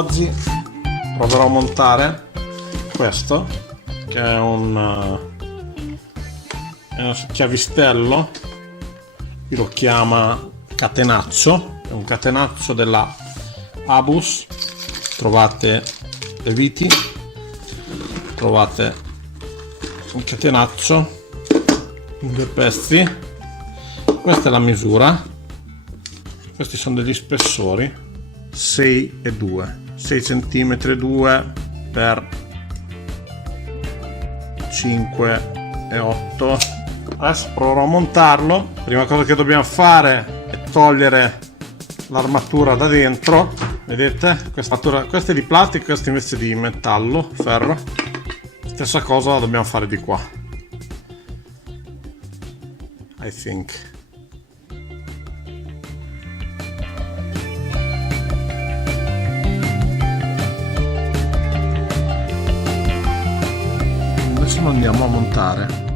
Oggi proverò a montare questo, che è un chiavistello, qui lo chiama catenaccio, è un catenaccio della Abus. Trovate le viti, trovate un catenaccio in 2 pezzi. Questa è la misura, questi sono degli spessori 6 e 2, 6 cm 2 per 5 e 8. Adesso proverò a montarlo. Prima cosa che dobbiamo fare è togliere l'armatura da dentro. Vedete? Questa è di plastica, questa invece di metallo, ferro. Stessa cosa la dobbiamo fare di qua, I think. Adesso lo andiamo a montare.